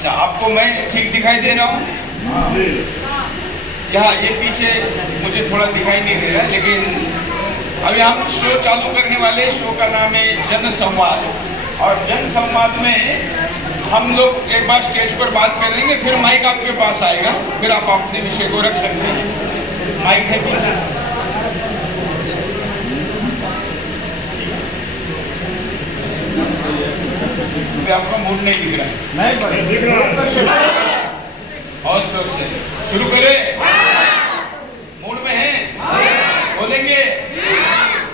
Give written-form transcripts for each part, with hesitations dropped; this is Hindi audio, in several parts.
अच्छा, आपको मैं ठीक दिखाई दे रहा हूँ? यहाँ ये पीछे मुझे थोड़ा दिखाई नहीं दे रहा, लेकिन अभी हम शो चालू करने वाले। शो का नाम है जन संवाद, और जन संवाद में हम लोग एक बार स्टेज पर बात कर लेंगे, फिर माइक आपके पास आएगा, फिर आप अपने विषय को रख सकते हैं। माइक है कि आपका मूड नहीं दिख रहा है? नहीं दिख रहा है। और जोर से शुरू करें। मूड में है? बोलेंगे?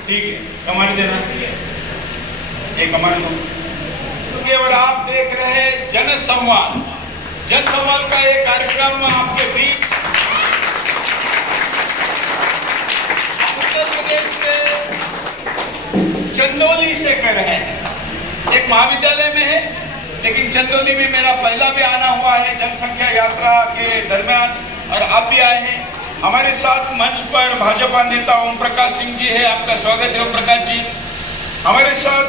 ठीक है, कमांड देना। एक कमांड दो। और आप देख रहे हैं जन संवाद। जन संवाद का एक कार्यक्रम आपके बीच उत्तर प्रदेश के चंदौली से कर रहे हैं। एक महाविद्यालय में है, लेकिन चंदौली में मेरा पहला भी आना हुआ है जनसंख्या यात्रा के दरमियान, और आप भी आए हैं। हमारे साथ मंच पर भाजपा नेता ओम प्रकाश सिंह जी है। आपका स्वागत है ओम प्रकाश जी। हमारे साथ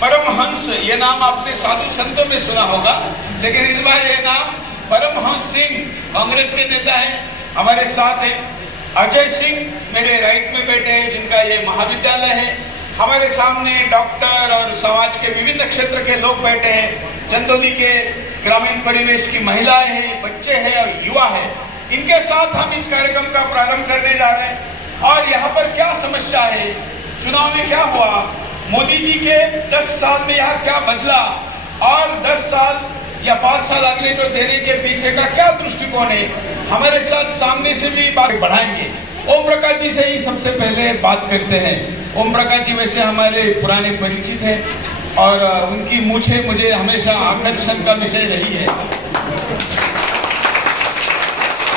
परमहंस, ये नाम आपने साधु संतों में सुना होगा, लेकिन इस बार ये नाम परमहंस सिंह कांग्रेस के नेता है, हमारे साथ है। अजय सिंह मेरे राइट में बैठे हैं, जिनका ये महाविद्यालय है। हमारे सामने डॉक्टर और समाज के विभिन्न क्षेत्र के लोग बैठे हैं। चंदौली के ग्रामीण परिवेश की महिलाएं हैं, बच्चे हैं और युवा हैं। इनके साथ हम इस कार्यक्रम का प्रारंभ करने जा रहे हैं। और यहाँ पर क्या समस्या है, चुनाव में क्या हुआ, मोदी जी के 10 साल में यहाँ क्या बदला, और 10 साल या 5 साल अगले जो देने के पीछे का क्या दृष्टिकोण है, हमारे साथ सामने से भी बात बढ़ाएंगे। ओम प्रकाश जी से ही सबसे पहले बात करते हैं। ओम प्रकाश जी वैसे हमारे पुराने परिचित हैं, और उनकी मूछें मुझे हमेशा आकर्षण का विषय रही है।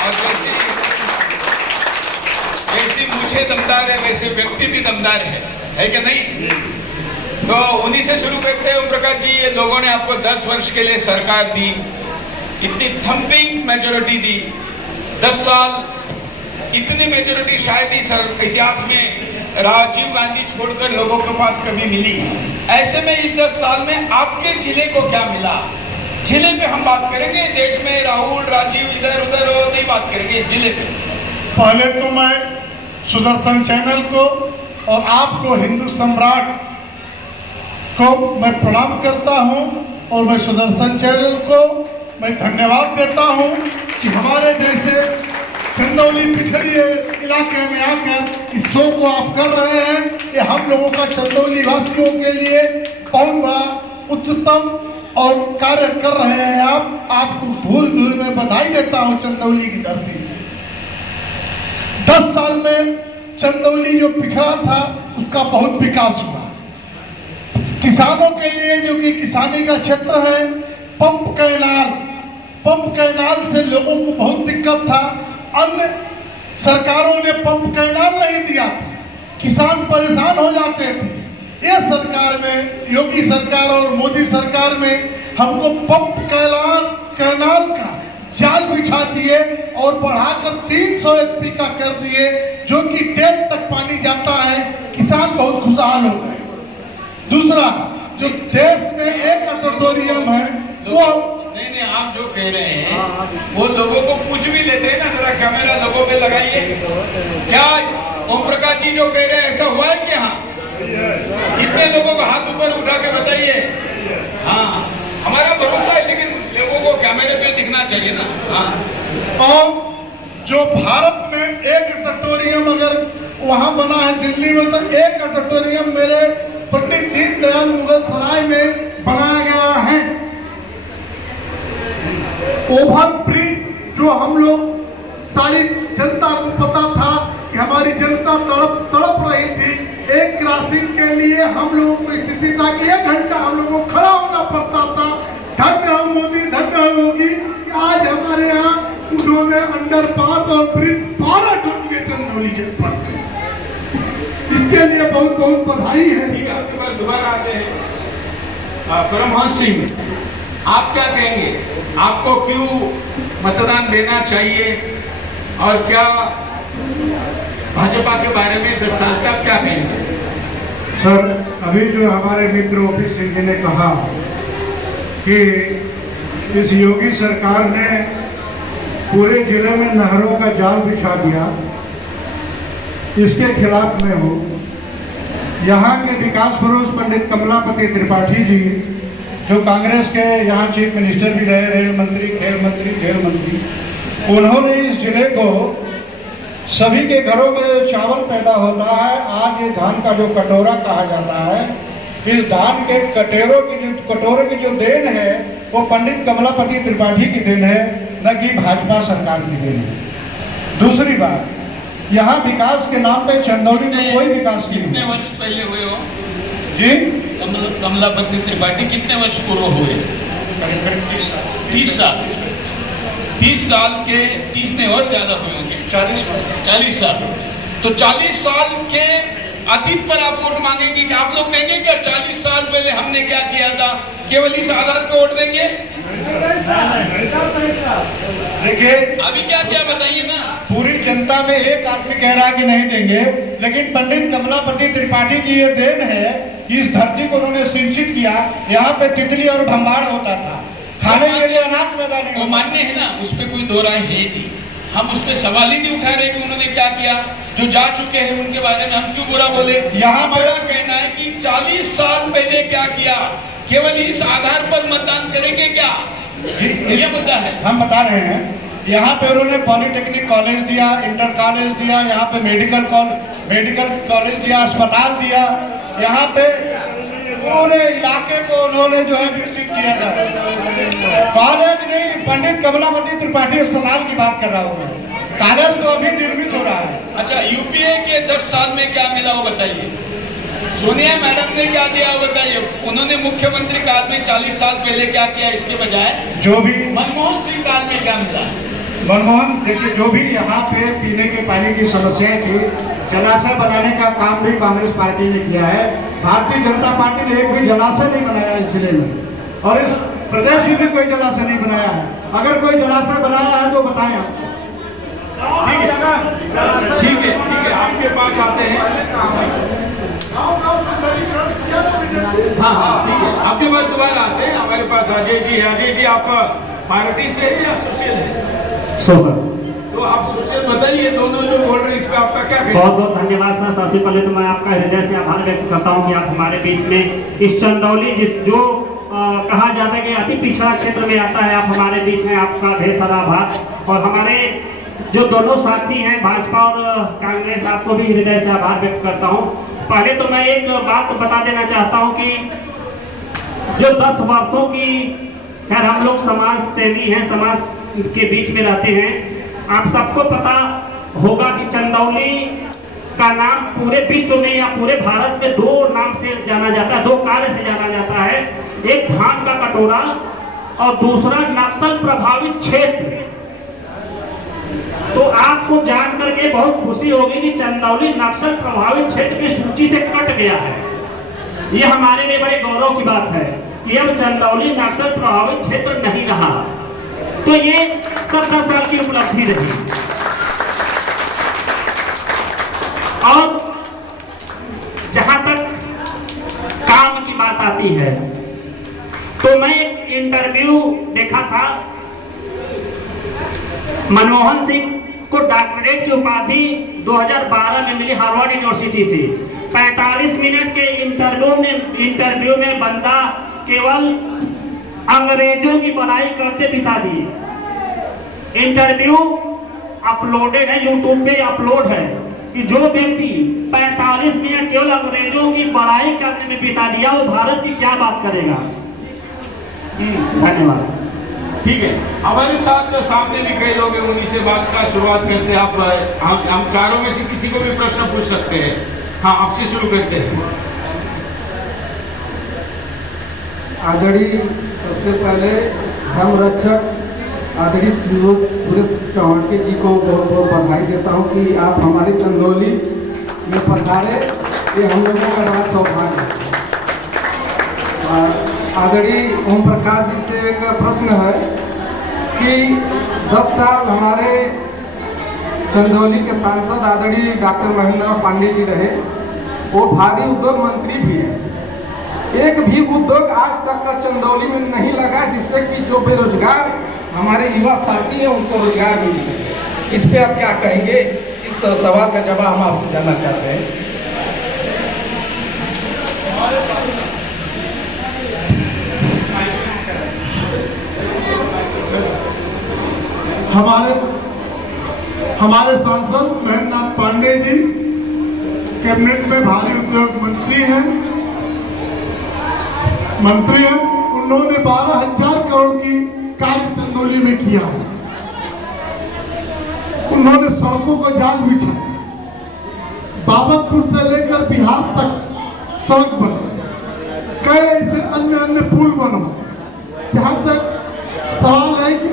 और जैसी मूछें दमदार है, वैसे व्यक्ति भी दमदार है कि नहीं? तो उन्हीं से शुरू करते हैं। ओम प्रकाश जी, ये लोगों ने आपको 10 वर्ष के लिए सरकार दी, इतनी थम्पिंग मेजोरिटी दी। 10 साल इतनी मेजोरिटी शायद इस इतिहास में राजीव गांधी छोड़कर लोगों के पास कभी मिली। ऐसे में इस 10 साल में आपके जिले को क्या मिला? जिले पे हम बात करेंगे, देश में राहुल राजीव इधर उधर नहीं बात करेंगे, जिले पे। पहले तो मैं सुदर्शन चैनल को और आपको हिंदू सम्राट को मैं प्रणाम करता हूं, और मैं सुदर्शन चैनल को मैं धन्यवाद देता हूं कि हमारे जैसे चंदौली पिछड़िए इलाके में आकर इस शो को आप कर रहे हैं। ये हम लोगों का चंदौली वासियों के लिए बहुत बड़ा उच्चतम और कार्य कर रहे हैं आप। आपको दूर दूर में बधाई देता हूं चंदौली की धरती से। 10 साल में चंदौली जो पिछड़ा था उसका बहुत विकास हुआ। किसानों के लिए जो कि किसानी का क्षेत्र है, पंप कैनाल से लोगों को बहुत दिक्कत था। अन्य सरकारों ने पंप कैनाल नहीं दिया था, किसान परेशान हो जाते थे। ये सरकार में, योगी सरकार और मोदी सरकार में हमको पंप कैनाल का जाल बिछा दिए और बढ़ाकर 300 एचपी का कर दिए, जो कि टेल तक पानी जाता है। किसान बहुत खुशहाल हो गए। दूसरा, जो देश में एक ऑडिटोरियम है वो नहीं, आप जो कह रहे हैं वो लोगों को पूछ भी लेते हैं ना, जरा कैमरा लोगों पे लगाइए। क्या ओम प्रकाश जी जो कह रहे हैं ऐसा हुआ है कि हाँ? कितने लोगों को हाथ ऊपर उठा के बताइए। हाँ, हमारा भरोसा है, लेकिन लोगों को कैमरे पे दिखना चाहिए ना। हाँ, और जो भारत में एक ऑडिटोरियम अगर वहां बना है दिल्ली में, तो एक ऑडिटोरियम मेरे पंडित दीनदयाल मुगल सराय में बनाया गया है। ओवर ब्रिज जो हम लोग सारी जनता को पता था कि हमारी जनता तड़प रही थी, एक क्रॉसिंग के लिए हम लोगों को स्थिति था कि 1 घंटा हम लोगों को खड़ा होना पड़ता था। धन्य हो मोदी, धन्य हो योगी कि आज हमारे यहाँ उन्होंने अंडरपास और ब्रिज 12 टन के चंदौली जनपद में। इसके लिए बहुत बहुत बधाई है। ठीक है, आपके पास दोबारा आते हैं। परमहंस सिंह, आप क्या कहेंगे? आपको क्यों मतदान देना चाहिए, और क्या भाजपा के बारे में 10 साल का क्या कहेंगे? सर, अभी जो हमारे मित्र ओपी सिंह जी ने कहा कि इस योगी सरकार ने पूरे जिले में नहरों का जाल बिछा दिया, इसके खिलाफ मैं हूँ। यहाँ के विकास पुरुष पंडित कमलापति त्रिपाठी जी, जो कांग्रेस के यहाँ चीफ मिनिस्टर भी रहे, रेल मंत्री, खेल मंत्री, जेल मंत्री, उन्होंने इस जिले को सभी के घरों में चावल पैदा होता है। आज ये धान का जो कटोरा कहा जाता है, इस धान के कटोरे की जो देन है वो पंडित कमलापति त्रिपाठी की देन है, न कि भाजपा सरकार की देन है। दूसरी बात, यहाँ विकास के नाम पे चंदौली में कोई विकास नहीं। कितने वर्ष पहले हुए हो जी? कमलापति त्रिपाठी कितने वर्ष पूर्व हुए? 30 साल। 30 साल के 30 ने और ज्यादा हुए होंगे, 40 साल। तो 40 साल के अतीत पर आप वोट मांगेंगे कि आप लोग कहेंगे क्या 40 साल पहले हमने क्या किया था, केवल इस आधार पर वोट देंगे? देखिए, अभी क्या क्या बताइए ना। पूरी जनता में एक आदमी कह रहा है कि नहीं देंगे, लेकिन पंडित कमलापति त्रिपाठी की ये देन है कि इस धरती को उन्होंने सिंचित किया। यहाँ पे तितली और भंबाड़ होता था, खाने के लिए अनाज पैदा नहीं वो मान्य है ना, उस पर कोई दो राय है नहीं। हम उस पर सवाल ही नहीं उठा रहे कि उन्होंने क्या किया। जो जा चुके हैं उनके बारे में हम क्यों बुरा बोले? यहाँ हमारा कहना है कि 40 साल पहले क्या किया, केवल इस आधार पर मतदान करेंगे क्या? ये मुद्दा है। हम बता रहे हैं, यहाँ पे उन्होंने पॉलिटेक्निक कॉलेज दिया, इंटर कॉलेज दिया, यहाँ पे मेडिकल कॉलेज दिया, अस्पताल दिया। यहाँ पे पूरे इलाके को उन्होंने जो है विकसित किया था। कॉलेज नहीं, पंडित कमलापति त्रिपाठी अस्पताल की बात कर रहा हूँ। कॉलेज तो अभी निर्मित हो रहा है। अच्छा, यूपीए के 10 साल में क्या मिला वो बताइए। सोनिया मैडम ने क्या दिया वो बताइए। उन्होंने मुख्यमंत्री काल में 40 साल पहले क्या किया, इसके बजाय जो भी मनमोहन सिंह काल में क्या मिला? मनमोहन, देखिए, जो भी यहाँ पे पीने के पानी की समस्याएं थी, जलाशय बनाने का काम भी कांग्रेस पार्टी ने किया है। भारतीय जनता पार्टी ने एक भी जलाशय नहीं बनाया इस जिले में, और इस प्रदेश में भी कोई जलाशय नहीं बनाया है। अगर कोई जलाशय बनाया है तो बताएं आप। ठीक है, आपके पास आते हैं। हाँ, ठीक है, आपके पास दोबारा आते हैं। हमारे पास अजय जी आप पार्टी से हैं या सोशल है? सर, तो आप सोशल बताइए, दोनों जो बोल रहे हैं इस पर आपका क्या कहना? बहुत बहुत धन्यवाद सर। सबसे पहले तो मैं आपका हृदय से आभार व्यक्त करता हूं कि आप हमारे बीच में इस चंदौली जो कहा जाता है कि अति पिछड़ा क्षेत्र में आता है, आप हमारे बीच में, आपका ढेर सारा आभार। और हमारे जो दोनों साथी हैं भाजपा और कांग्रेस, आपको भी हृदय से आभार व्यक्त करता हूँ। पहले तो मैं एक बात बता देना चाहता हूँ कि जो 10 वर्षों की, खैर हम लोग समाज सेवी हैं, समाज के बीच में रहते हैं। आप सबको पता होगा कि चंदौली का नाम पूरे विश्व में या पूरे भारत में 2 नाम से जाना जाता है, 2 कार्य से जाना जाता है। एक धान का कटोरा और दूसरा नक्सल प्रभावित क्षेत्र। तो आपको जान करके बहुत खुशी होगी कि चंदौली नक्सल प्रभावित क्षेत्र की सूची से कट गया है। ये हमारे लिए बड़े गौरव की बात है कि अब चंदौली नक्सल प्रभावित क्षेत्र नहीं रहा। तो ये 17 साल की उपलब्धि रही। और जहां तक काम की बात आती है, तो मैं एक इंटरव्यू देखा था, मनमोहन सिंह को डॉक्टरेट की उपाधि 2012 में मिली हार्वर्ड यूनिवर्सिटी से। 45 मिनट के इंटरव्यू में बंदा केवल अंग्रेजों की बड़ाई करते बिता दिए। इंटरव्यू अपलोडेड है, यूट्यूब पे अपलोड है कि जो व्यक्ति 45 मिनट केवल अंग्रेजों की बड़ाई करने में बिता दिया, वो भारत की क्या बात करेगा। धन्यवाद। ठीक है, हमारे साथ जो सामने भी कई लोग हैं, उन्हीं से बात का शुरुआत करते हैं। आप हम चारों में से किसी को भी प्रश्न पूछ सकते हैं। हाँ, आपसे शुरू करते हैं। आदरणीय, सबसे पहले धर्म रक्षक आदरणीय सुरेश चौहान जी को बहुत बहुत बधाई देता हूं कि आप हमारी चंदौली में पधारे। ये हम लोगों का बड़ा सौभाग्य है। आदरणीय ओम प्रकाश जी से एक प्रश्न है कि 10 साल हमारे चंदौली के सांसद आदरणीय डॉक्टर महेंद्र पांडे जी रहे। वो भारी उद्योग मंत्री भी हैं। एक भी उद्योग आज तक का चंदौली में नहीं लगा जिससे कि जो बेरोजगार हमारे युवा साथी हैं उनको रोजगार मिल सके। इस पे आप क्या कहेंगे? इस सवाल का जवाब हम आपसे जानना चाहते हैं। हमारे सांसद महेंद्रनाथ पांडे जी कैबिनेट में भारी उद्योग मंत्री हैं। उन्होंने 12,000 करोड़ की कार्य चंदौली में किया है। उन्होंने सड़कों को जाल बिछाया, बाबतपुर से लेकर बिहार तक सड़क बनाई, कई ऐसे अन्य पुल बनवाए। जहां तक सवाल है कि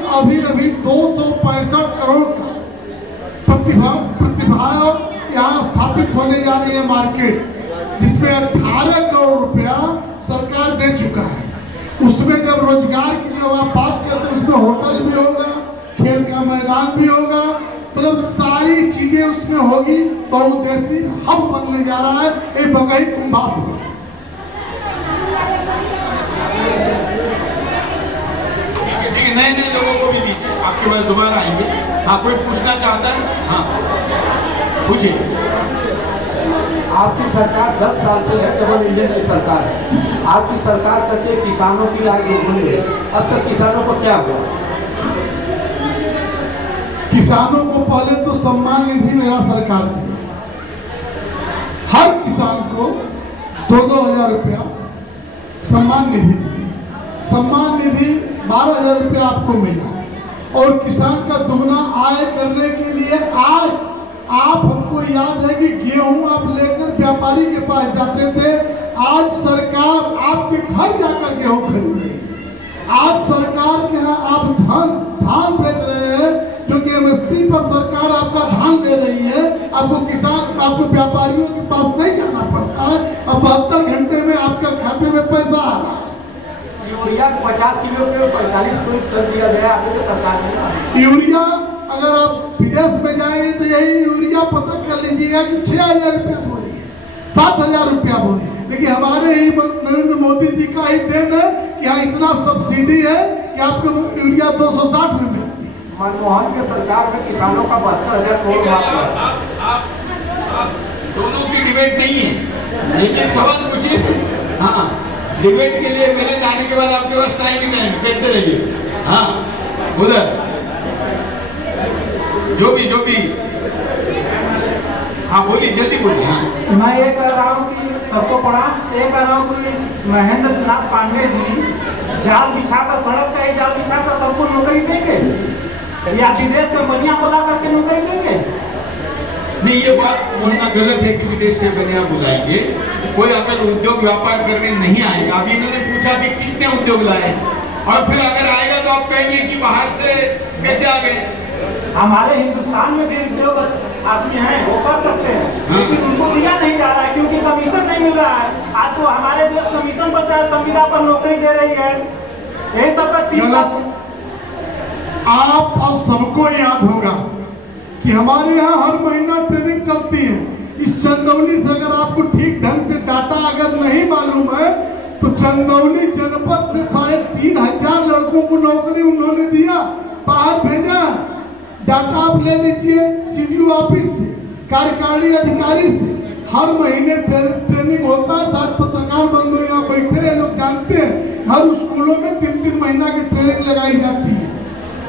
अभी 265 करोड़ का प्रतिभा यहाँ स्थापित होने जा रही है मार्केट, जिसमें 18 करोड़ रुपया सरकार दे चुका है। उसमें जब रोजगार की जब आप बात करते हैं, उसमें होटल भी होगा, खेल का मैदान भी होगा, तो जब सारी चीजें उसमें होगी बहुउद्देशीय हब बनने जा रहा है। एक बगही कुंभा नए नए लोगों को भी दीजिए, आपके पास दोबारा आएंगे। हाँ, कोई पूछना चाहता है? हाँ पूछिए। आपकी सरकार 10 साल से है, केवल इंडियन की सरकार है। आपकी सरकार करके किसानों की आग उगली है। अब तक किसानों को क्या हुआ? किसानों को पहले तो सम्मान निधि मेरा सरकार दी, हर किसान को 2,000 रुपया सम्मान निधि दी। सम्मान निधि 12,000 रुपया आपको मिला, और किसान का दुगना आय करने के लिए आज आप हमको याद है कि गेहूं आप लेकर व्यापारी के पास जाते थे, आज सरकार आपके घर जाकर गेहूं खरीद रही है। आज सरकार के यहाँ आप धान बेच रहे हैं, क्योंकि MSP पर सरकार आपका धान दे रही है। आपको व्यापारियों के पास नहीं जाना पड़ता है। अब 72 घंटे में आपके खाते में पैसा आ रहा है। यूरिया 50 किलो के 45 किलो कर दिया गया आपके सरकार ने। यूरिया अगर आप विदेश में जाएंगे तो यही यूरिया पता कर लीजिएगा कि 6,000 रुपया बोरी है, 7,000 रुपया बोरी। लेकिन हमारे ही नरेंद्र मोदी जी का ही देन है कि यहाँ इतना सब्सिडी है कि आपको यूरिया 260 में मिलती है। मनमोहन के सरकार में किसानों का 72,000 करोड़ आप दोनों की डिबेट नहीं है, लेकिन सवाल पूछिए। हाँ, डिबेट के लिए मेरे जाने के बाद आपके पास टाइम ही नहीं, कहते रहिए। हाँ उधर जो भी हाँ बोलिए, जल्दी बोलिए। हाँ मैं ये कह रहा हूँ कि सबको पढ़ा, ये कह रहा हूँ कि महेंद्र नाथ पांडे जी जाल बिछाकर, सड़क का ही जाल बिछाकर सबको नौकरी देंगे या विदेश में बनिया बुला करके नौकरी देंगे? नहीं, ये बात बोलना गलत है कि विदेश से बनिया बुलाएंगे। कोई अगर उद्योग व्यापार करने नहीं आएगा, अभी इन्होंने पूछा कि कितने उद्योग लाए, और फिर अगर आएगा तो आप कहेंगे कि बाहर से कैसे आ गए। हमारे हिंदुस्तान में भी उद्योग आदमी हैं, वो कर सकते हैं, लेकिन उनको दिया नहीं जा रहा है क्योंकि कमीशन नहीं मिल रहा है। आज तो हमारे देश कमीशन पर चाहे संविदा पर नौकरी दे रही है। यही तब तक 3 लाख। आप और सबको याद होगा कि हमारे यहाँ हर महीना ट्रेनिंग चलती है। इस चंदौली से अगर आपको ठीक ढंग से डाटा अगर नहीं मालूम है, तो चंदौली जनपद से 3,500 लड़कों को नौकरी उन्होंने दिया, बाहर भेजा। डाटा आप ले लीजिए CDO ऑफिस से, कार्यकारी अधिकारी से। हर महीने ट्रेनिंग होता है। आज पत्रकार बंधु यहाँ बैठे हैं, लोग जानते हैं, हर स्कूलों में 3-3 महीना की ट्रेनिंग लगाई जाती है,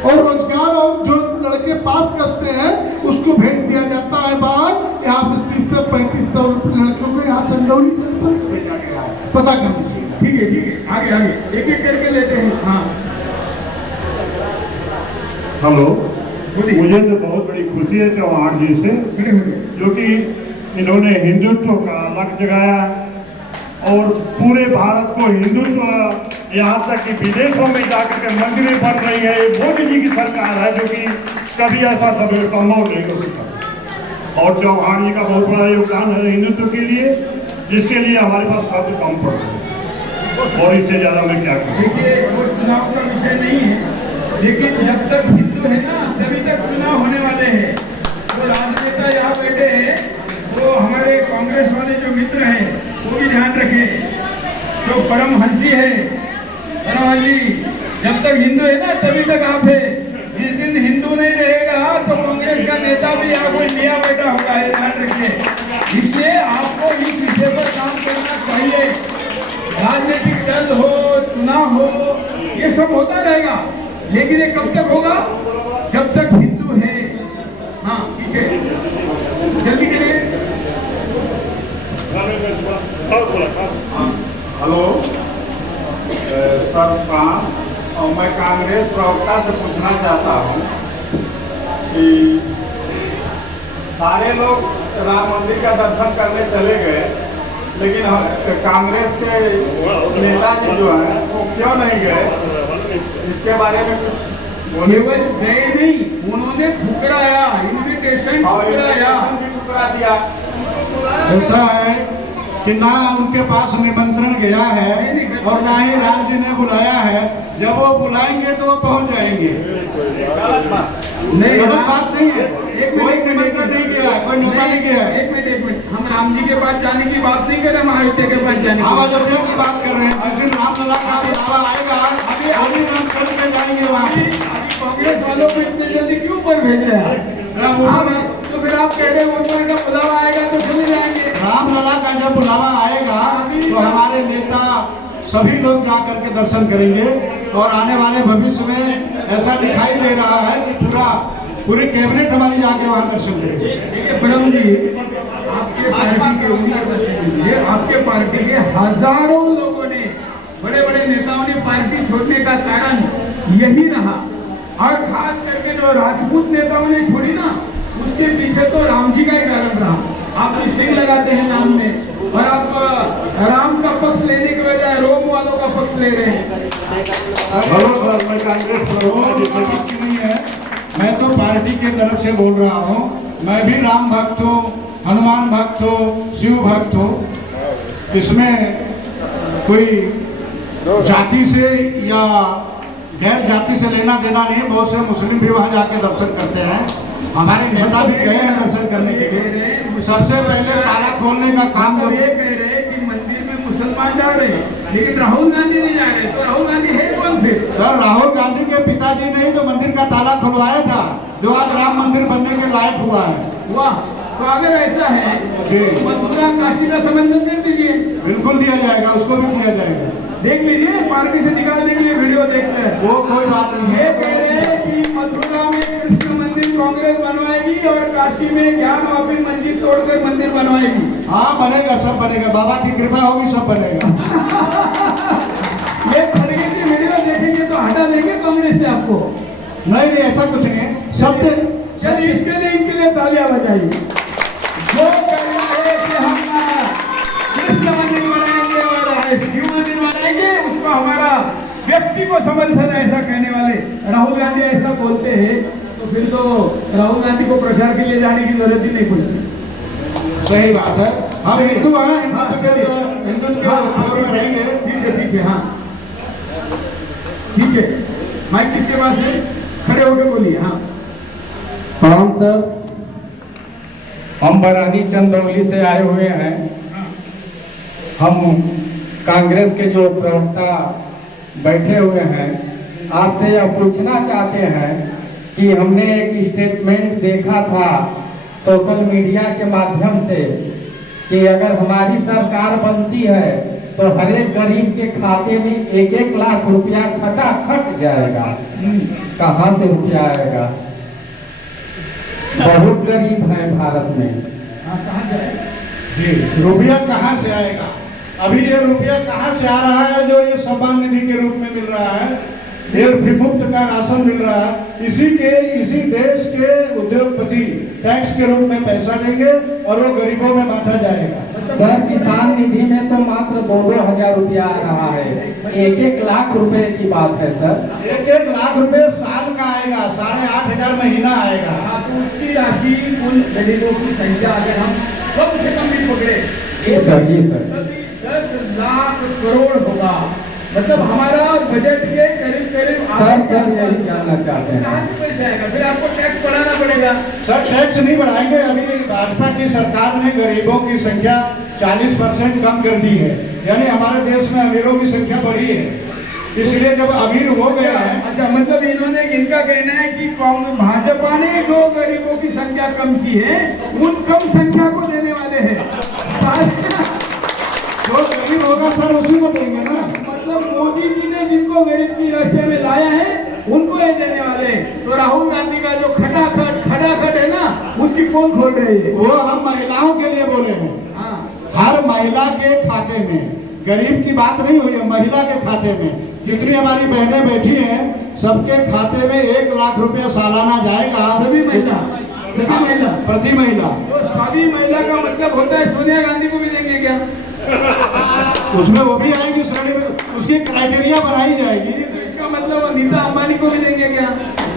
और रोजगार और जो लड़के पास करते हैं उसको भेज दिया जाता है बाहर। यहाँ से 30 से 3500 लड़कियों को यहाँ चंदौली जनपद से भेजा गया है, पता कर लीजिए। ठीक है, आगे एक करके लेते हैं। हाँ हेलो, मुझे तो बहुत बड़ी खुशी है चौहान जी से, जो कि इन्होंने हिंदुत्व का अलग जगाया और पूरे भारत को हिंदुत्व, यहाँ तक कि विदेशों में जाकर के मंदिरें बन रही है। ये मोदी जी की सरकार है, जो कि कभी ऐसा संभव नहीं हो सकता। और चौहान जी का बहुत बड़ा योगदान है हिंदुत्व के लिए, जिसके लिए हमारे पास शब्द कम पड़ रहे हैं, और इससे ज़्यादा मैं क्या करूँ। देखिए, वो चुनाव का विषय नहीं है, लेकिन जब तक हिंदू है ना, तभी तक चुनाव होने वाले हैं। वो राजनेता यहाँ बैठे हैं, वो हमारे कांग्रेस वाले जो मित्र हैं, वो भी ध्यान रखें। जो परमहंसी है, परमहंसी, जब तक हिंदू है ना तभी तक आप है। जिस दिन हिंदू नहीं रहेगा तो कांग्रेस का नेता भी आपको लिया बैठा होगा, ये ध्यान रखिए। इसलिए आपको इस विषय पर काम करना चाहिए। राजनीतिक दल हो, चुनाव हो, ये सब होता रहेगा, लेकिन ये कब तक होगा? जब तक हिंदू है। हाँ पीछे जल्दी करिए। हेलो सर प्रणाम। और मैं कांग्रेस प्रवक्ता से पूछना चाहता हूँ कि सारे लोग राम मंदिर का दर्शन करने चले गए, लेकिन कांग्रेस के नेताजी जो हैं वो क्यों नहीं गए? इसके बारे में कुछ केवल गए नहीं, उन्होंने ठुकराया, इन्विटेशन ठुकराया। भी ठुकरा दिया। ऐसा है कि ना उनके पास निमंत्रण गया है और ना ही राम जी ने बुलाया है। जब वो बुलाएंगे तो वो पहुंच जाएंगे। नहीं, गलत बात नहीं है। कोई निमंत्रण नहीं किया है, कोई न्योता नहीं किया है। एक मिनट, हम राम जी के पास जाने की बात नहीं कर रहे, हम अयोध्या के पास जाने आप की। अयोध्या की बात कर रहे हैं। जिस दिन रामलला का बुलावा आएगा अभी हम चल के जाएंगे वहाँ। कांग्रेस वालों को इतने जल्दी क्यों पर भेजा है? तो फिर आप कह रहे हैं उनका का बुलावा आएगा तो चले जाएंगे। रामलला का जब बुलावा आएगा तो हमारे नेता सभी लोग जा करके दर्शन करेंगे। और आने वाले भविष्य में ऐसा दिखाई दे रहा है कि पूरी कैबिनेट हमारी जाके वहाँ दर्शन करेगी। देखिए ब्रह्म जी, आपके पार्टी के आपके पार्टी के हजारों लोगों ने, बड़े बड़े नेताओं ने पार्टी छोड़ने का कारण यही रहा। और खास करके जो राजपूत नेताओं ने छोड़ी ना, उसके पीछे तो राम जी का ही कारण रहा। आप सिंह लगाते हैं नाम में, और आप राम का पक्ष लेने के बजाय रोम वालों का पक्ष ले रहे हैं। हेलो सर, मैं कांग्रेस प्रवक्ता नहीं है, मैं तो पार्टी के तरफ से बोल रहा हूँ। मैं भी राम भक्त हूँ, हनुमान भक्त हूँ, शिव भक्त हूँ। इसमें कोई जाति से या गैर जाति से लेना देना नहीं। बहुत से मुस्लिम भी वहाँ जाके दर्शन करते हैं। हमारे नेता भी गए हैं दर्शन करने के लिए। सबसे पहले ताला खोलने का काम ये कह रहे हैं कि मंदिर में मुसलमान जा रहे हैं, लेकिन राहुल गांधी नहीं जा रहे। तो राहुल गांधी है कौन फिर? सर, राहुल गांधी के पिताजी ने जो मंदिर का ताला खुलवाया था, जो आज राम मंदिर बनने के लायक हुआ है। वाह, तो अगर ऐसा है तो मथुरा काशी का संबंध कर दीजिए। बिल्कुल दिया जाएगा, उसको भी दिया जाएगा। देख लीजिए, पार्टी से निकालने के लिए वीडियो देखते हैं। वो कोई बात नहीं ये है। कह रहे हैं कि मथुरा में कृष्ण मंदिर कांग्रेस बनवाएगी और काशी में ज्ञानवापी मंदिर तोड़कर मंदिर बनवाएगी। हाँ बनेगा, सब बनेगा। बाबा की कृपा होगी, सब बनेगा। ये खड़गे की वीडियो देखेंगे तो हटा देंगे कांग्रेस से आपको। नहीं नहीं, ऐसा कुछ नहीं है। सत्य चलिए, इसके लिए इनके लिए तालियां बजाइए। जो कहना है कि हम कृष्ण मंदिर बनाएंगे और शिव मंदिर बनाएंगे, उसको हमारा व्यक्ति को समर्थन है ऐसा कहने वाले राहुल गांधी ऐसा बोलते हैं, तो फिर तो राहुल गांधी को प्रचार के लिए जाने की जरूरत ही नहीं पड़ती। सही बात है। हम हिंदू हैं, हिंदू के फ्लोर में रहेंगे। पीछे पीछे, हाँ पीछे माइक किसके पास है? खड़े होकर बोलिए। हाँ प्रणाम सर, हम बरानी चंदौली से आए हुए हैं। हम कांग्रेस के जो प्रवक्ता बैठे हुए हैं, आपसे यह पूछना चाहते हैं कि हमने एक स्टेटमेंट देखा था सोशल मीडिया के माध्यम से कि अगर हमारी सरकार बनती है तो हर एक गरीब के खाते में 1-1 लाख रुपया खटाखट जाएगा। कहाँ से रुपया आएगा? बहुत गरीब है भारत में। रुपया कहाँ से आएगा? अभी ये रुपया कहाँ से आ रहा है जो ये सम्मान निधि के रूप में मिल रहा है? ये विमुक्त का राशन मिल रहा है। इसी देश के उद्योगपति टैक्स के रूप में पैसा देंगे और वो गरीबों में बांटा जाएगा। सर, किसान निधि में तो मात्र 2-2 हजार रुपया आ रहा है। 1-1 लाख रुपए की बात है सर। 1-1 लाख रुपए साल का आएगा, 8,500 महीना आएगा। तो उसकी राशि कुल गरीबों की संख्या अगर हम कम से कम भी पकड़े, जी सर, 10 लाख करोड़ होगा। मतलब हमारा बजट के करीब सर यही जानना चाहते हैं। कहाँ से पैसा आएगा? फिर आपको टैक्स बढ़ाना पड़ेगा। सर, टैक्स नहीं बढ़ाएंगे। अभी भाजपा की सरकार ने गरीबों की संख्या 40% कम कर दी है, यानी हमारे देश में अमीरों की संख्या बढ़ी है। इसलिए जब अमीर हो गए हैं। अच्छा, मतलब इन्होंने, इनका कहना है कि कांग्रेस भाजपा ने जो गरीबों की संख्या कम की है उन कम संख्या को देने वाले हैं। जो गरीब होगा सर उसी को देंगे ना। मतलब मोदी जी ने जिनको गरीब की रास्ते में लाया है उनको ये देने वाले हैं। तो राहुल गांधी का जो खटाखट है ना, उसकी पोल खोल रहे हैं। वो हम महिलाओं के लिए बोले हैं। हाँ, हर महिला के खाते में, गरीब की बात नहीं हुई है, महिला के खाते में जितनी हमारी बहनें बैठी हैं सबके खाते में 1 लाख रुपया सालाना जाएगा। सभी महिला प्रति महिला। तो सभी महिला का मतलब होता है सोनिया गांधी को भी देंगे क्या? उसमें वो भी आएगी श्रेणी में, उसकी क्राइटेरिया बनाई जाएगी। तो इसका मतलब नीता अंबानी को भी देंगे क्या?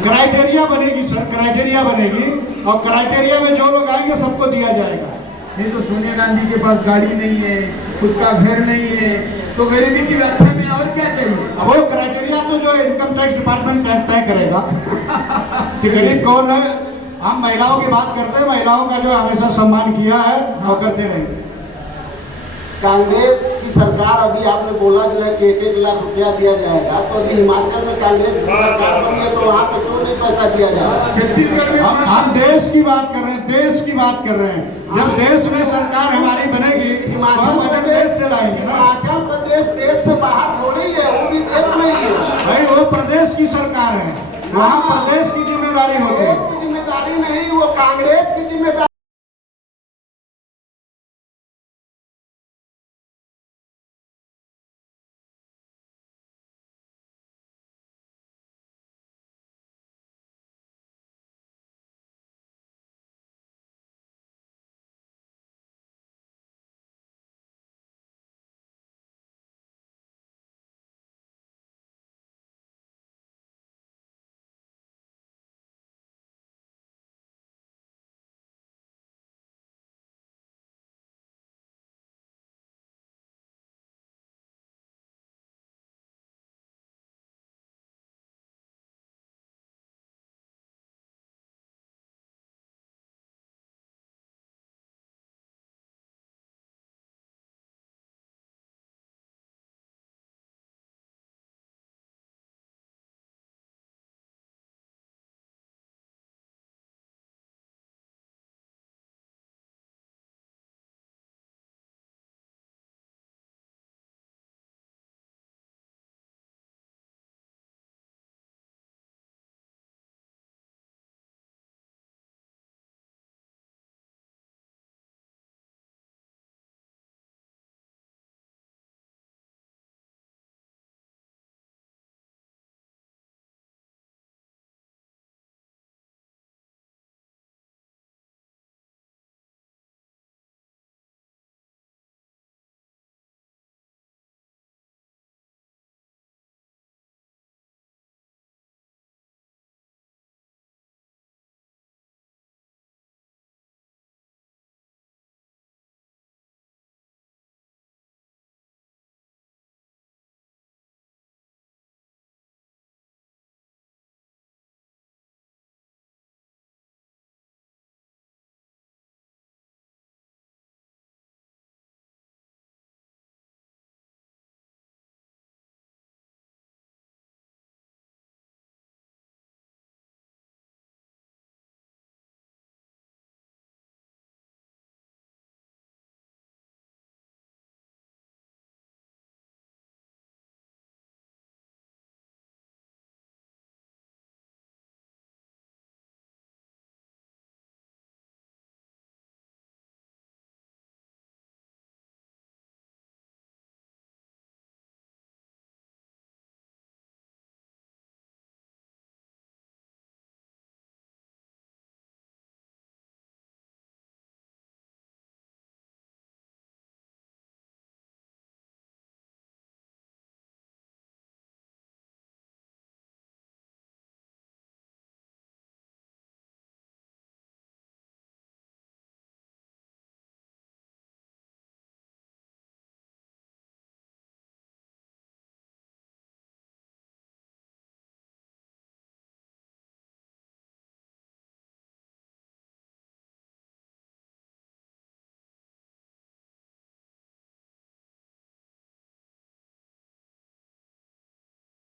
क्राइटेरिया बनेगी सर, क्राइटेरिया बनेगी और क्राइटेरिया में जो लोग आएंगे सबको दिया जाएगा। नहीं तो सोनिया गांधी के पास गाड़ी नहीं है, खुद का घर नहीं है, तो गरीबी की व्याख्या में और क्या चाहिए? वो क्राइटेरिया तो जो इनकम टैक्स डिपार्टमेंट तय करेगा कि गरीब कौन है। हम महिलाओं की बात करते हैं, महिलाओं का जो हमेशा सम्मान किया है वो करते रहेंगे। कांग्रेस की सरकार, अभी आपने बोला जो है कि 1-1 लाख रुपया दिया जाएगा, तो अभी हिमाचल में कांग्रेस की सरकार बनी है तो वहाँ पे क्यों नहीं पैसा दिया जाएगा? छत्तीसगढ़ में हम देश की बात कर रहे हैं, देश की बात कर रहे हैं। जब देश में सरकार हमारी बनेगी तो हम बजट देश से लाएंगे ना। हिमाचल प्रदेश देश से बाहर थोड़ी है, वो भी देश में ही है। भाई वो प्रदेश की सरकार है, वहाँ प्रदेश की जिम्मेदारी होती है। जिम्मेदारी नहीं, वो कांग्रेस की जिम्मेदारी।